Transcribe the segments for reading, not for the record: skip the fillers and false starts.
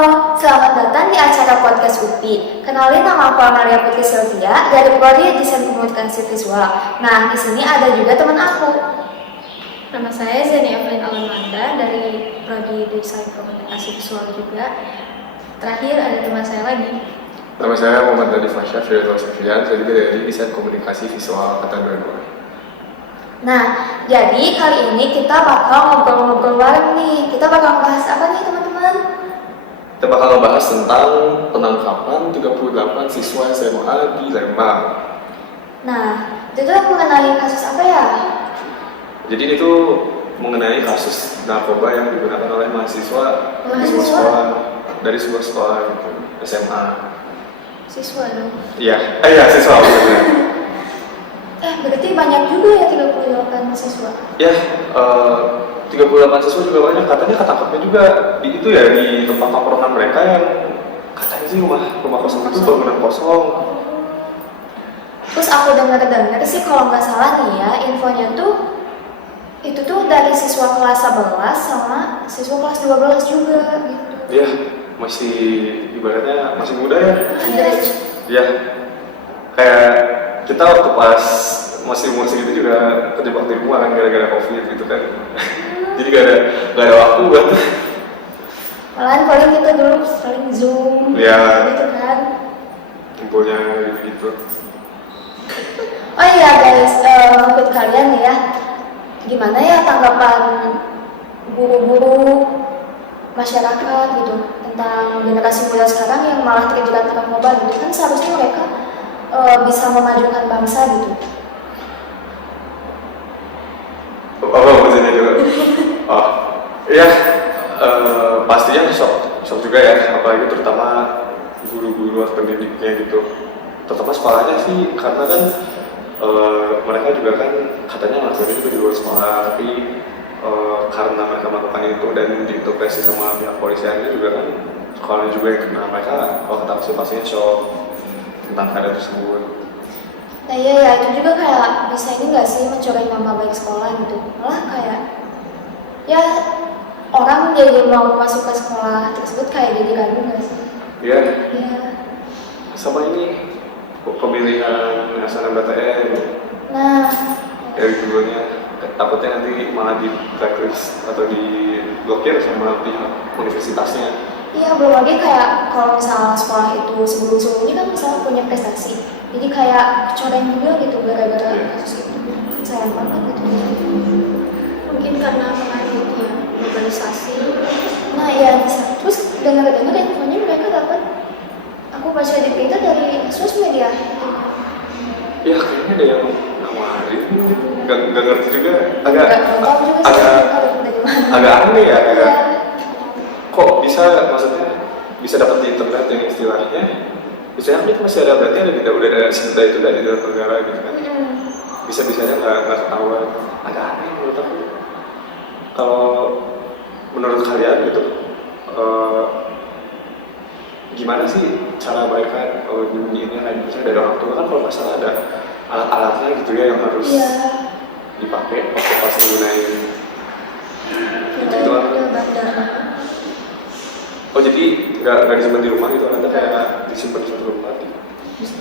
Halo, selamat datang di acara podcast UPI. Kenalin, nama aku Amalia Putri Sylvia dari Prodi Desain Komunikasi Visual. Nah, di sini ada juga teman aku. Nama saya Zeni Evelyn Alamanda dari Prodi Desain Komunikasi Visual juga. Terakhir ada teman saya lagi. Nama saya Muhammad Nadif Fasya Firdaus Sofian, saya juga dari Desain Komunikasi Visual Angkatan 22. Nah, jadi kali ini kita bakal ngobrol-ngobrol bareng nih. Kita bakal bahas apa nih, teman-teman? Kita bakal ngebahas tentang penangkapan 38 siswa SMA di Lembang. Nah, itu tuh mengenai kasus apa ya? Jadi ini tuh mengenai kasus narkoba yang digunakan oleh mahasiswa dari sebuah sekolah gitu, SMA. Siswa dong. Iya, siswa maksudnya. Berarti banyak juga ya 38 siswa. Ya, 38 siswa juga banyak, katanya ketangkapnya juga di itu ya, di tempat tongkrongan mereka yang katanya sih rumah kosong itu bangunan kosong. Terus aku dengar sih kalau nggak salah nih ya, infonya tuh itu tuh dari siswa kelas 11 sama siswa kelas 12 juga gitu. Iya, masih ibaratnya masih muda ya. Iya, kayak kita waktu pas masih umur segitu juga terjebak di rumah kan gara-gara COVID gitu kan. Jadi gak ada waktu buat. Malahan paling kita dulu paling Zoom gitu kan. Kumpulnya gitu. Oh iya guys, menurut kalian ya, gimana ya tanggapan guru-guru masyarakat gitu tentang generasi muda sekarang yang malah terjerat narkoba gitu kan? Seharusnya mereka bisa memajukan bangsa gitu. Apa maksudnya dulu? Oh, iya, pastinya shock juga ya, apalagi terutama guru-guru atau pendidiknya gitu. Terutama sekolahnya sih, karena kan mereka juga kan katanya ngelakuin itu di luar sekolah, tapi karena mereka melakukan itu dan diinterogasi sama pihak polisiannya juga kan, sekolahnya juga yang kena, mereka kalau ketangkap pastinya shock tentang keadaan tersebut. Nah iya ya, itu juga kayak bisa ini nggak sih mencoreng nama baik sekolah gitu. Malah kayak ya orang jadi mau masuk ke sekolah tersebut kayak jadi ragu nggak sih? Iya. Iya. Sama ini pemilihan SNMPTN Nah, dari dulunya, takutnya nanti malah di blacklist atau diblokir sama pihak universitasnya. iya belum lagi kayak kalau misalnya sekolah itu sebelum-sebelumnya kan misalnya punya prestasi, jadi kayak kecoreng juga gitu gara-gara kasus itu. Sayang banget gitu. Mungkin karena pengaruh itu ya, globalisasi. Nah iya bisa. Terus dengar-dengar infonya mereka dapat, aku baca di berita dari sosmed ya. Ya kayaknya ada yang nawarin, nggak ngerti juga, Nggak tahu juga sih dari mana. agak aneh ya, kok bisa, maksudnya bisa dapat di internet yang istilahnya misalnya ini masih ada, berarti udah ada cinta itu dari dalam negara gitu kan, bisa-bisanya nggak ketahuan, agak aneh menurut aku. Kalau menurut kalian gitu, gimana sih cara mereka nyembunyiinnya, kayak misalnya dari orang tua kan kalau nggak salah ada alat-alatnya gitu ya yang harus dipakai waktu pas menggunakan gitu lah. Oh jadi nggak disimpan di rumah gitu, ada kayak disimpan di suatu tempat gitu.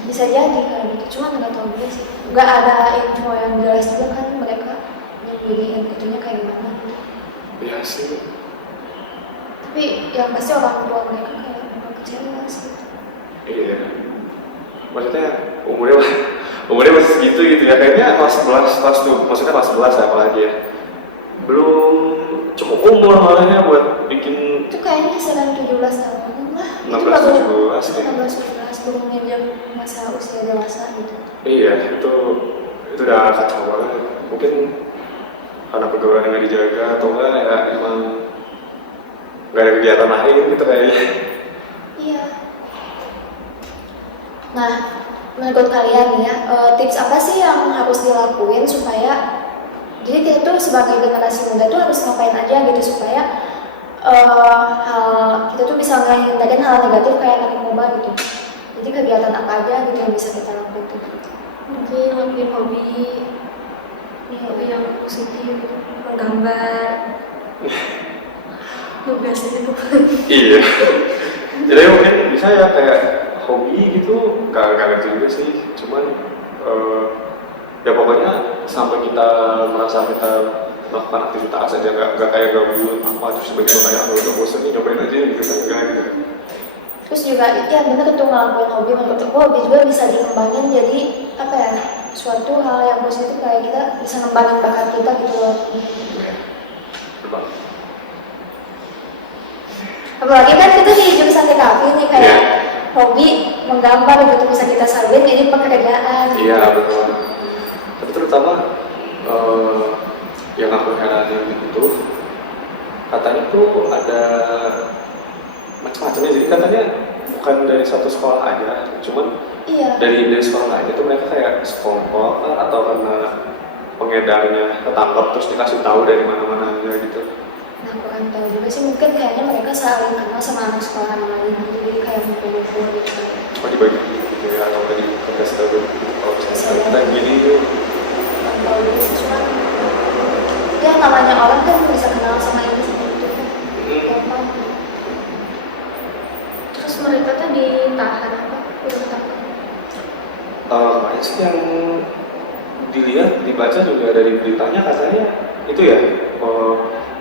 Bisa jadi kayak gitu, cuma nggak tahu juga sih. Nggak ada info yang jelas juga kan mereka nyembunyiin itunya kayak gimana. Iya sih. Tapi yang pasti orang tua mereka kayak memang kecewa sih. Iya. Maksudnya umurnya masih segitu gitu ya, kayaknya kelas 11 tuh, maksudnya kelas 11 ya apalagi ya. Belum cukup umur malahnya buat bikin. Itu kayaknya sedang 17 tahun lah. 16-17 ya. 16-17 belum menginjak masa usia dewasa gitu. Iya, itu udah kacau banget. Mungkin karena pergaulan yang nggak dijaga atau enggak ya emang nggak ada kegiatan lain gitu kayaknya. Iya. Nah, menurut kalian ya, tips apa sih yang harus dilakuin supaya jadi kita tuh sebagai generasi muda tuh harus ngapain aja gitu supaya kita tuh bisa ngehindarin hal negatif kayak narkoba gitu. Jadi kegiatan apa aja gitu yang bisa kita lakuin tuh? Mungkin lakuin hobi yang positif gitu, menggambar, nugas itu. Iya. Jadi mungkin bisa ya kayak hobi gitu, gak ngerti juga sih. Cuman ya pokoknya sampai kita merasa kita melakukan aktivitas aja, nggak kayak gabut apa terus tiba-tiba kayak udah bosen nih nyobain aja gitu kan enggak gitu. Terus juga ya bener tuh ngelakuin hobi, menurut aku hobi juga bisa dikembangin jadi apa ya, suatu hal yang positif kayak kita bisa ngembangin bakat kita gitu loh. Betul. Apalagi kan kita di jurusan TKP nih kayak hobi menggambar gitu bisa kita salin jadi pekerjaan. Iya betul. Tapi terutama yang aku heranin itu katanya tuh ada macam-macamnya, jadi katanya bukan dari satu sekolah aja, cuman Iya. dari sekolah lain itu mereka kayak sekongkol atau karena pengedarnya ketangkap terus dikasih tahu dari mana-mana aja gitu. Nah, kurang tahu juga sih, mungkin kayaknya mereka saling kenal sama anak sekolah lain gitu, jadi kayak ngumpul-ngumpul gitu. Oh dibagi gitu ya, atau tadi kertas tahu kalau misalnya kita gini tuh. Kurang tahu juga sih, cuman ya namanya orang kan bisa kenal sama ini sama itu kan. Gampang. Terus mereka tuh ditahan apa? Udah tahan. Kemarin sih yang dilihat dibaca juga dari beritanya katanya itu ya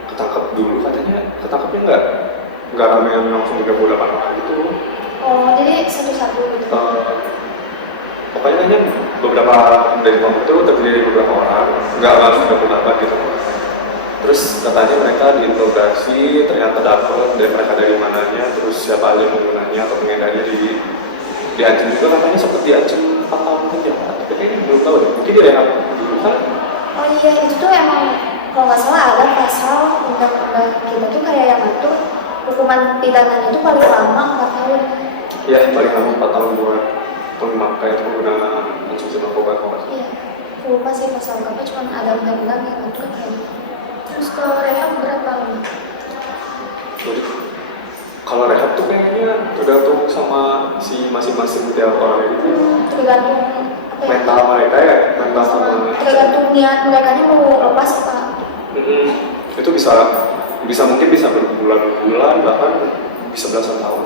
ketangkap dulu, katanya ketangkapnya nggak rame yang langsung 38 orang gitu. Oh, jadi satu-satu gitu. Pokoknya kayaknya beberapa dari kelompok itu terdiri dari beberapa orang, nggak langsung 38 gitu. Terus katanya mereka diinterogasi, ternyata dapat dari mereka dari mananya, terus siapa aja penggunanya atau pengedarnya diancam juga, katanya sempat diancam 4 tahun penjara. Tapi kayaknya belum tahu deh, mungkin dia dulu kan. Oh iya, itu tuh emang kalau nggak salah ada pasal undang-undang kita tuh kayak yang ngatur hukuman pidananya itu paling lama 4 tahun. Ya, paling lama 4 tahun buat pemakai atau pengguna konsumsi narkoba kalau nggak salah. Iya, aku lupa sih pasal apa, cuma ada undang-undang yang ngatur kayak gitu. Terus kalau rehab berapa lama? Jadi kalau rehab tuh kayaknya tergantung sama si masing-masing tiap orang gitu. Tergantung apa ya? Mental mereka ya, mental sama Tergantung niat mereka mau lepas apa. Itu bisa mungkin bisa berbulan-bulan bahkan bisa belasan tahun.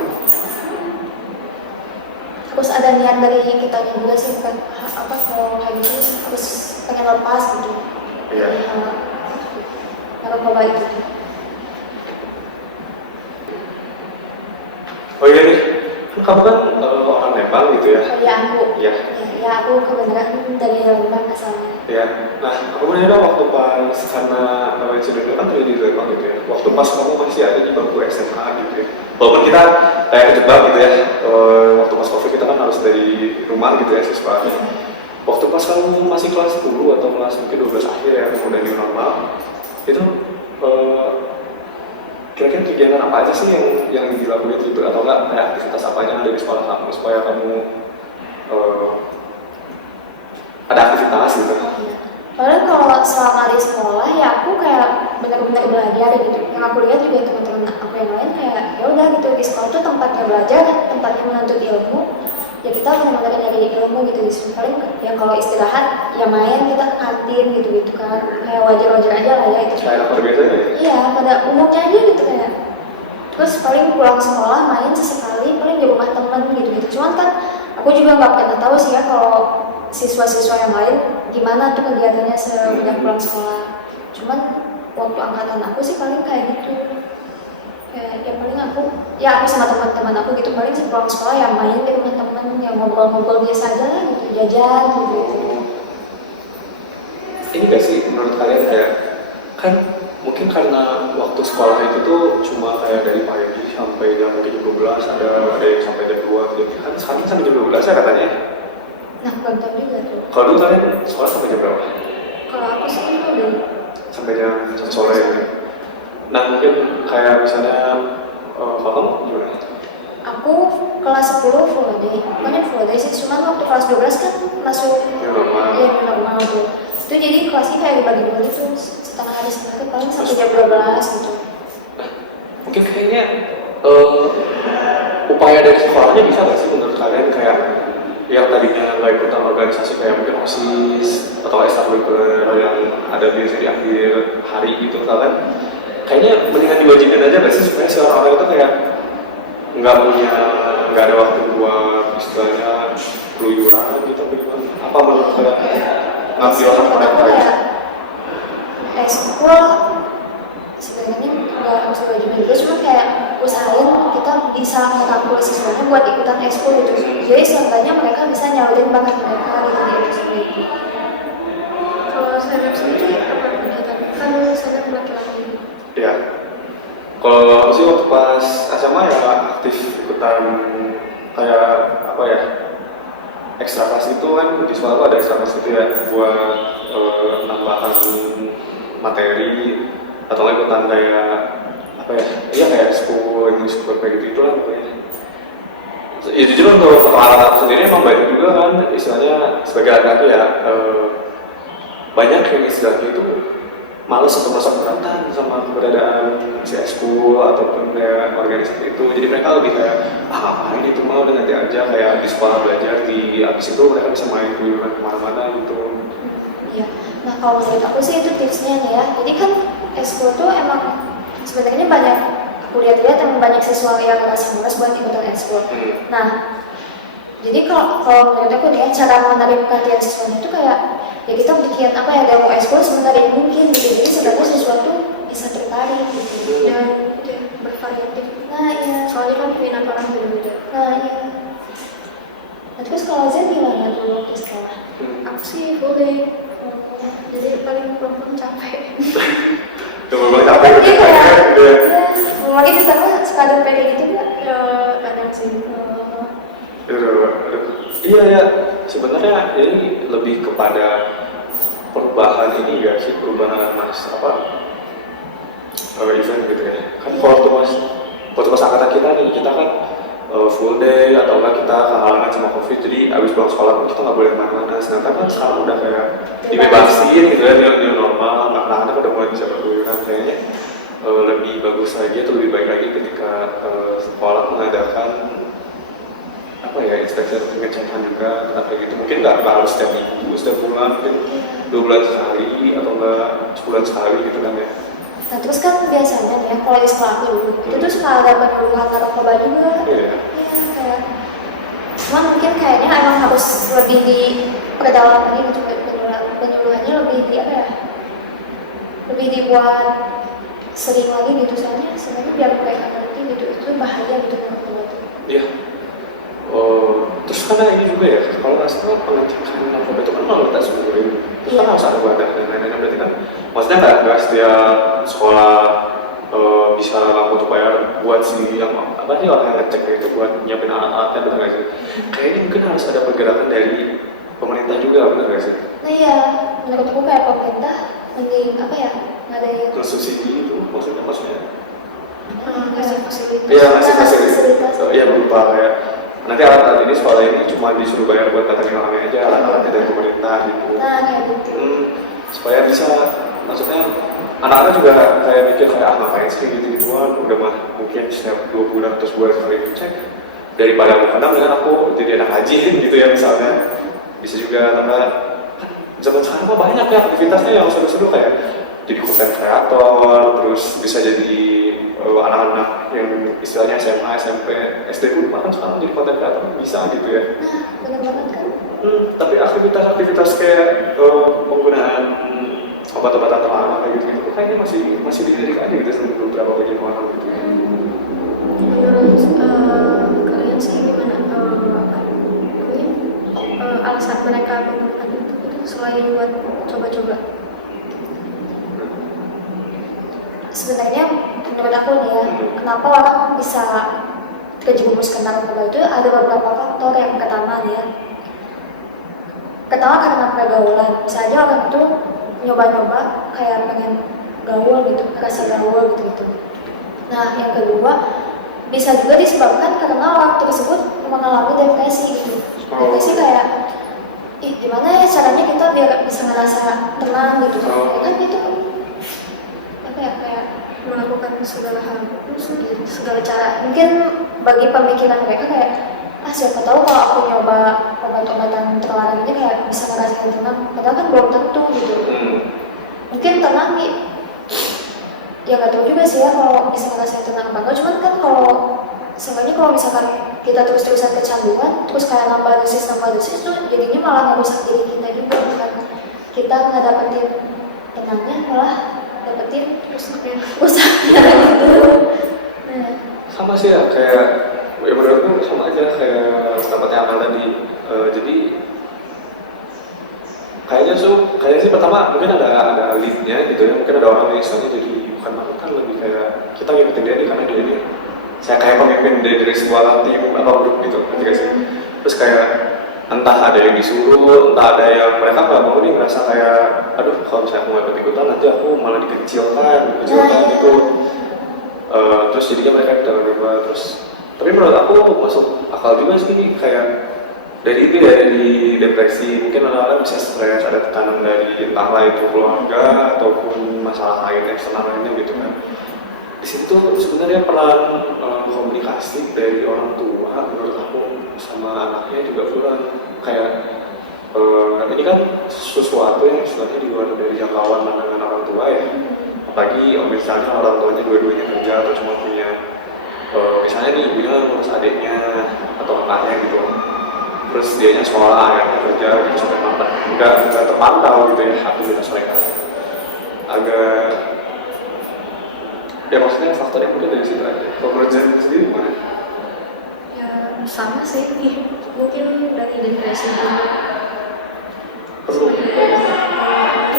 Terus ada niat dari kita juga sih, bukan apa kalau kayak gini harus pengen lepas gitu. Iya. Narkoba itu. Oh iya nih, kan kamu kan orang Lembang gitu ya? Ya aku. Iya. Ya aku kebenaran dari Lembang asalnya. Ya, nah aku bener waktu pas karena namanya Sidoarjo kan dari di Lembang gitu ya. Waktu pas kamu masih ada di bangku SMA gitu ya. Walaupun kita kayak kejebak gitu ya. Waktu pas COVID kita kan harus dari rumah gitu ya siswa. Waktu pas kamu masih kelas 10 atau kelas mungkin 12 akhir ya, udah new normal, itu kira-kira kegiatan apa aja sih yang dilakukan gitu, atau enggak kayak aktivitas apa aja dari sekolah kamu supaya kamu ada aktivitas gitu? Padahal kalau selama di sekolah ya aku kayak benar-benar belajar gitu. Yang aku lihat juga teman-teman aku yang lain kayak ya udah gitu, di sekolah tuh tempatnya belajar, tempatnya menuntut ilmu. Ya kita benar-benar nyari ilmu gitu di sini. Paling ya kalau istirahat ya main, kita ke kantin gitu kan. Kayak wajar-wajar aja lah ya itu. Kayak anak biasa ya? Iya, pada umumnya aja gitu kayak. Terus paling pulang sekolah main sesekali, paling di rumah temen gitu-gitu. Cuman kan aku juga nggak pernah tahu sih ya kalau siswa-siswa yang lain gimana tuh kegiatannya semenjak pulang sekolah. Cuman waktu angkatan aku sih paling kayak gitu. Kayak ya paling aku sama teman-teman aku gitu, paling sih pulang sekolah ya main di rumah temen, yang ngobrol-ngobrol biasa aja lah gitu, jajan gitu. Ini gak sih menurut kalian kayak kan mungkin karena waktu sekolah itu tuh cuma kayak dari pagi sampai jam mungkin 12, ada yang sampai jam 2 gitu kan, sekarang sampai jam 12 ya katanya. Nah, belum tahu juga tuh. Kalau dulu kalian sekolah sampai jam berapa? Kalau aku sih itu udah Sampai jam sore ya. Nah mungkin kayak misalnya kalau kamu gimana? aku kelas 10 full day, bukannya full day sih, cuman waktu kelas 12 kan masuk normal tuh. Itu jadi kelasnya kayak dibagi dua gitu, setengah hari setengah paling sampai jam 12 gitu. Mungkin kayaknya upaya dari sekolahnya bisa nggak sih menurut kalian kayak yang tadinya nggak ikutan organisasi kayak mungkin OSIS atau ekstrakurikuler yang ada biasa di akhir hari gitu kan, kayaknya mendingan diwajibkan aja nggak sih supaya si orang-orang itu kayak nggak ada waktu buat istilahnya keluyuran gitu apa gimana? Apa menurut kalian ngambil hak Menurut mereka aku gitu? kayak ekskul sebenarnya nggak harus kewajiban juga, cuma kayak usahain kita bisa ngerangkul siswanya buat ikutan ekskul gitu. Jadi seenggaknya mereka bisa nyalurin bakat mereka gitu di ekskul itu. Kalau saya sendiri apa kegiatan? Kan saya laki-laki. Ya, kalau aku sih waktu pas SMA ya aktif ikutan kayak apa ya, ekstra kelas itu kan di sekolah tuh ada ekstra kelas itu ya buat nambahan materi atau nggak ikutan kayak apa ya, iya kayak school English school kayak gitu itulah pokoknya. Ya jujur untuk pengalaman aku sendiri emang banyak juga kan istilahnya sebagai laki-laki ya, banyak yang istilahnya itu males untuk masuk keberatan sama keberadaan si school ataupun kayak organisasi itu, jadi mereka lebih kayak ngapain itu mau udah nanti aja kayak di sekolah belajar, di abis itu mereka bisa main keluyuran kemana-mana gitu. Iya. Nah kalau menurut aku sih itu tipsnya nih ya. Jadi kan ekskul tuh emang sebenarnya banyak, aku lihat-lihat emang banyak siswa yang ngerasa malas buat ikutan ekskul. Nah jadi kalau menurut aku nih ya, cara menarik perhatian siswanya itu kayak ya kita bikin apa ya, demo ekskul semenarik mungkin gitu. Jadi sebenarnya siswa tuh bisa tertarik gitu. Dan itu ya, bervariatif. Nah iya. Soalnya kan minat orang beda-beda. Nah iya. Nah terus kalau Zen gimana dulu di sekolah? Aku sih full day. Jadi paling perempuan capek. Coba banget capek Tapi gitu kayak ya. lagi di sana sekadar pede gitu nggak? Ya kadang sih. Iya ya, sebenarnya ini lebih kepada perubahan ini ya sih, perubahan mas apa event gitu ya. Kan waktu pas angkatan kita nih, kita kan full day atau enggak kita kehalangan sama covid, jadi abis pulang sekolah pun kita nggak boleh kemana-mana. Sedangkan kan sekarang udah kayak dibebasin gitu ya, new normal, anak-anak udah mulai bisa berkeluyuran. Kayaknya lebih bagus lagi atau lebih baik lagi ketika sekolah mengadakan apa ya, inspeksi atau pengecekan juga kayak gitu. Mungkin nggak harus setiap minggu, setiap bulan, mungkin 2 bulan sekali atau enggak sebulan sekali gitu kan ya. Nah terus kan biasanya nih ya, kalau di sekolah aku dulu itu tuh suka ada penyuluhan narkoba juga. Iya. Iya kayak, cuman mungkin kayaknya emang harus lebih di perdalam lagi gitu, penyuluhannya lebih di apa ya, lebih dibuat sering lagi gitu, soalnya sebenarnya biar mereka ngerti gitu itu bahaya gitu narkoba itu. Iya. Terus karena ini juga ya, kalau nggak salah pengecekan narkoba itu kan malah tes dulu itu kan harus ada wadah dan lain-lain, berarti kan maksudnya nggak setiap sekolah bisa untuk bayar buat si yang apa sih orang yang ngecek itu buat nyiapin alat-alatnya, benar nggak sih? Kayaknya mungkin harus ada pergerakan dari pemerintah juga, benar nggak sih? Nah iya, menurut aku kayak pemerintah mending apa ya, ngadain Subsidi itu maksudnya Kasih fasilitas. iya, ngasih fasilitas. fasilitas. Iya, berupa kayak nanti alat-alat ini sekolah ini cuma disuruh bayar buat datangin orangnya aja, alat-alatnya dari pemerintah gitu. Nah kayak gitu. Supaya bisa, maksudnya anak-anak juga kayak mikir kayak ngapain sih gitu-gituan, udah mah mungkin setiap 2 bulan atau sebulan sekali cek, daripada aku kadang dengan aku jadi anak haji gitu ya misalnya. Bisa juga karena zaman sekarang mah banyak ya aktivitasnya yang seru-seru, kayak jadi konten kreator, terus bisa jadi anak-anak yang istilahnya SMA, SMP, SD pun bahkan sekarang jadi konten kreator bisa gitu ya. Nah bener banget kan. Tapi aktivitas-aktivitas kayak penggunaan obat-obatan terlarang kayak gitu kayaknya masih dilirik aja gitu sama beberapa bagian orang gitu. Menurut kalian sih gimana? Alasan mereka menggunakan itu selain buat coba-coba? Sebenarnya menurut aku nih ya, kenapa orang bisa terjerumus ke narkoba itu ada beberapa faktor. Yang pertama nih ya, pertama karena pergaulan. Bisa aja orang itu nyoba-nyoba kayak pengen gaul gitu, rasa gaul gitu. Nah yang kedua bisa juga disebabkan karena orang tersebut mengalami depresi gitu. Depresi kayak, gimana ya caranya kita biar bisa ngerasa tenang gitu. Kan itu apa ya, kayak Melakukan segala hal sendiri. segala cara. Mungkin bagi pemikiran mereka kayak, siapa tahu kalau aku nyoba obat-obatan terlarang ini kayak bisa ngerasain tenang. Padahal kan belum tentu gitu. Mungkin tenang ya nggak tahu juga sih ya kalau bisa ngerasain tenang apa enggak. Cuman kan kalau seenggaknya kalau misalkan kita terus-terusan kecanduan, terus kayak nambah dosis tuh jadinya malah ngerusak diri kita juga, bukan kita nggak dapetin tenangnya, malah dapetin rusaknya gitu. Nah, Sama sih ya, kayak ya menurutku sama aja kayak pendapatnya Amal tadi. Jadi kayaknya sih pertama mungkin ada leadnya gitu ya, mungkin ada orang yang istilahnya jadi bukan panutan, lebih kayak kita ngikutin dia nih karena dia ini saya kayak pemimpin dari sebuah tim atau grup gitu, ngerti gak sih? Terus kayak entah ada yang disuruh, entah ada yang mereka nggak mau nih, ngerasa kayak aduh kalau misalnya aku nggak ikut-ikutan nanti aku malah dikecilkan gitu. Terus jadinya mereka tidak berubah terus. Tapi menurut aku masuk akal juga sih, kayak dari itu ya, dari depresi mungkin orang-orang bisa stres, ada tekanan dari entahlah itu keluarga ataupun masalah lain eksternal lainnya gitu kan. Di situ sebenarnya peran komunikasi dari orang tua menurut aku sama anaknya juga kurang. Kayak ini kan sesuatu yang sebenarnya di luar dari jangkauan pandangan orang tua ya, apalagi misalnya orang tuanya dua-duanya kerja atau cuma punya misalnya nih ibunya ngurus adiknya atau kakaknya gitu, terus dianya sekolah, ayahnya kerja gitu sampai malam, nggak terpantau gitu ya aktivitas mereka. Agak ya maksudnya faktornya mungkin dari situ aja. Kalau menurut Zen sendiri gimana? Ya sama sih, mungkin dari depresi juga. Perlu Mungkin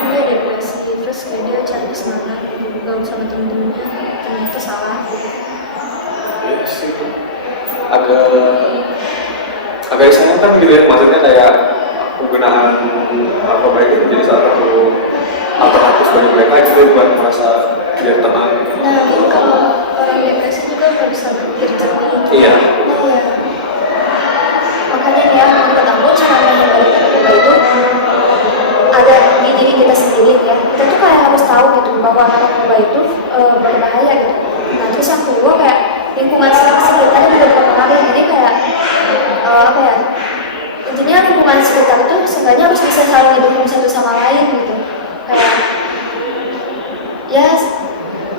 dia depresi, terus kayak dia cari semangat gaul sama temen-temennya, ternyata salah. ya sih, agak disayangkan gitu ya, maksudnya kayak penggunaan narkoba ini menjadi salah satu alternatif bagi mereka gitu buat merasa biar tenang. Nah, kalau orang depresi juga nggak bisa berpikir jernih. Iya. nah ya. Makanya nih ya, menurut aku cara menghindari narkoba itu ada di diri kita sendiri ya. Kita tuh kayak harus tahu gitu bahwa narkoba itu berbahaya gitu. Nah terus yang kedua kayak lingkungan sekitar juga berpengaruh. Jadi kayak apa ya? Intinya lingkungan sekitar itu seenggaknya harus bisa saling mendukung satu sama lain gitu. Kayak ya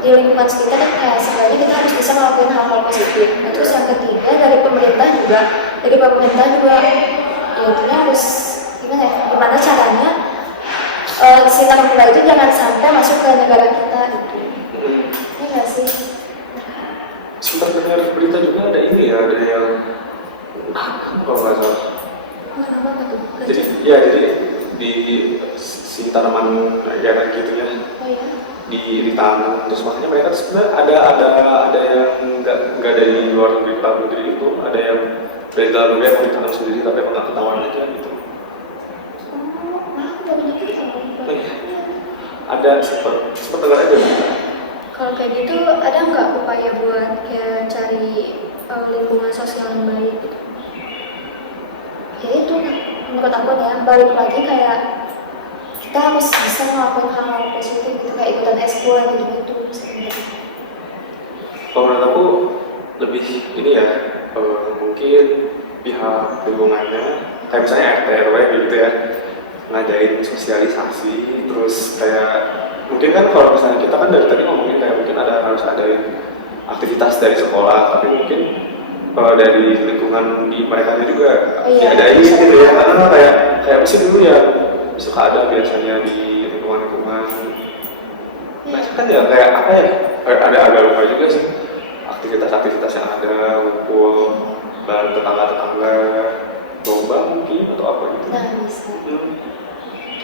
di lingkungan sekitar kan kayak seenggaknya kita harus bisa melakukan hal-hal positif. Nah, terus yang ketiga dari pemerintah juga ya intinya harus gimana caranya si narkoba itu jangan sampai masuk ke negara kita gitu. Ini nggak sih? Sempat dengar berita juga ada ini ya, ada yang kalau nggak salah. Apa tuh? Jadi di si tanaman ya kayak gitu ya, Oh ya. ditanam terus makanya mereka tuh sebenarnya ada yang nggak dari luar negeri, dalam negeri itu ada yang dari dalam negeri yang mau ditanam sendiri tapi emang nggak ketahuan aja gitu. Malah aku baru dengar sama Oh iya. Ada sempat dengar aja. Kalau kayak gitu ada nggak upaya buat kayak cari lingkungan sosial yang baik gitu? ya itu menurut aku nih ya, balik lagi kayak kita harus bisa melakukan hal-hal positif gitu, kayak ikutan eskul gitu sebenarnya. Kalau menurut aku lebih ini ya, mungkin pihak lingkungannya kayak misalnya RT RW gitu ya, ngadain sosialisasi, terus kayak mungkin kan kalau misalnya kita kan dari tadi ngomongin kayak mungkin harus ada aktivitas dari sekolah, tapi mungkin dari lingkungan di mereka juga diadain gitu ya, karena kayak mesti dulu ya suka ada biasanya di lingkungan. Nah kan ya kayak apa ya, ada lupa juga sih aktivitas yang ada, ngumpul bareng tetangga, lomba mungkin atau apa gitu. Nah bisa.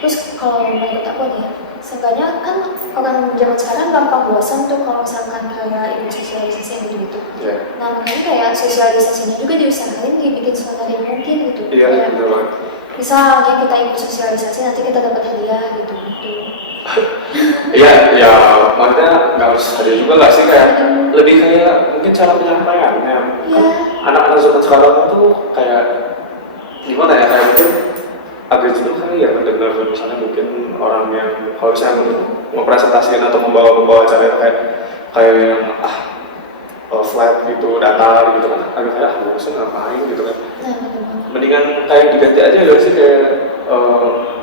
Terus kalau menurut aku nih ya, seenggaknya kan orang zaman sekarang gampang bosan tuh kalau misalkan kayak ikut sosialisasi gitu. Yeah. Nah makanya kayak sosialisasinya juga diusahain dibikin sebenarnya mungkin gitu. Iya, betul banget. Misalnya kita ikut sosialisasi nanti kita dapat hadiah gitu. Iya, ya maksudnya nggak harus ada juga nggak sih, kayak lebih kayak mungkin cara penyampaiannya. Iya. Anak-anak zaman sekarang tuh kayak gimana ya, kayak mungkin agak jenuh kali ya mendengar misalnya mungkin orang yang kalau misalnya mempresentasikan atau membawa acara kayak yang flat gitu, datar gitu kan, agak kayak bosan ngapain gitu kan. Nah betul banget. Mendingan kayak diganti aja gak sih, kayak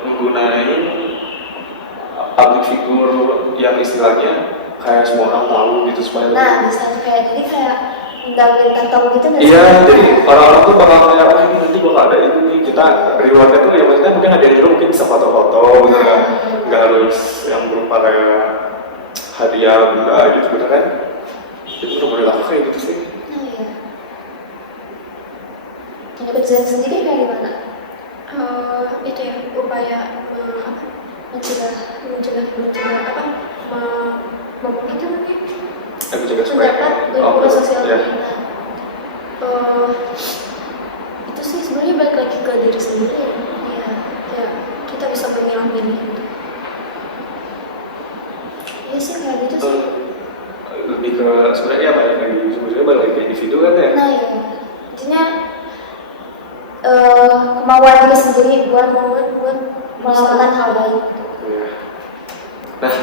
menggunakan public figure yang istilahnya kayak semua orang tahu gitu supaya Nah misalnya kayak jadi kayak nggak tahu gitu nggak Iya, jadi orang-orang tuh bakal kayak, oh ini nanti bakal ada ini nih, kita rewardnya tuh ya maksudnya mungkin ada yang dulu mungkin bisa foto-foto gitu kan, nggak harus yang berupa kayak hadiah benda gitu bener kan? Itu udah boleh laku kayak gitu sih. Nah ya. Menurut Zen sendiri kayak gimana? Itu ya upaya apa? Mencegah mencegah apa? Itu mungkin Aku jaga supaya mendapat berhubungan sosial ya. kita. Itu sih sebenarnya balik lagi ke diri sendiri ya. Ya kita bisa memilah-milih gitu. Iya sih kayak gitu sih. Lebih ke sebenarnya ya balik lagi sebenarnya balik lagi ke individu kan ya. Nah ya, intinya kemauan diri sendiri buat melakukan hal baik. Iya. Nah,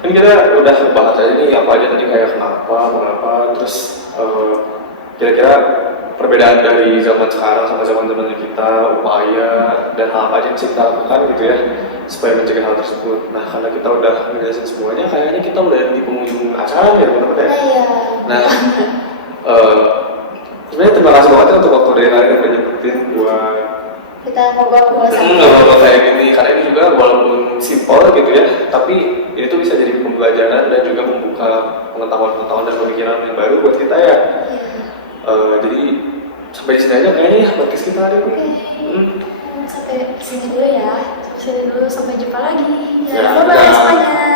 kan kita udah bahas aja nih apa aja tadi kayak mengapa, terus kira-kira perbedaan dari zaman sekarang sama zaman-zamannya kita, upaya dan hal apa aja yang bisa kita lakukan gitu ya supaya mencegah hal tersebut. Nah, karena kita udah ngejelasin semuanya, kayaknya kita udah di penghujung acara ya teman-teman ya. Nah ya. Nah, sebenarnya terima kasih banget ya untuk waktu dari kalian yang udah nyebutin buat Kita ngobrol sama. ngobrol kayak gini, karena ini juga walaupun simpel gitu ya, tapi ini tuh bisa jadi pembelajaran dan juga membuka pengetahuan dan pemikiran yang baru buat kita ya. Jadi sampai di sini aja kayaknya ya podcast kita hari ini. Sampai sini dulu ya. Sini dulu, sampai jumpa lagi. Ya, Bye-bye dadah. semuanya.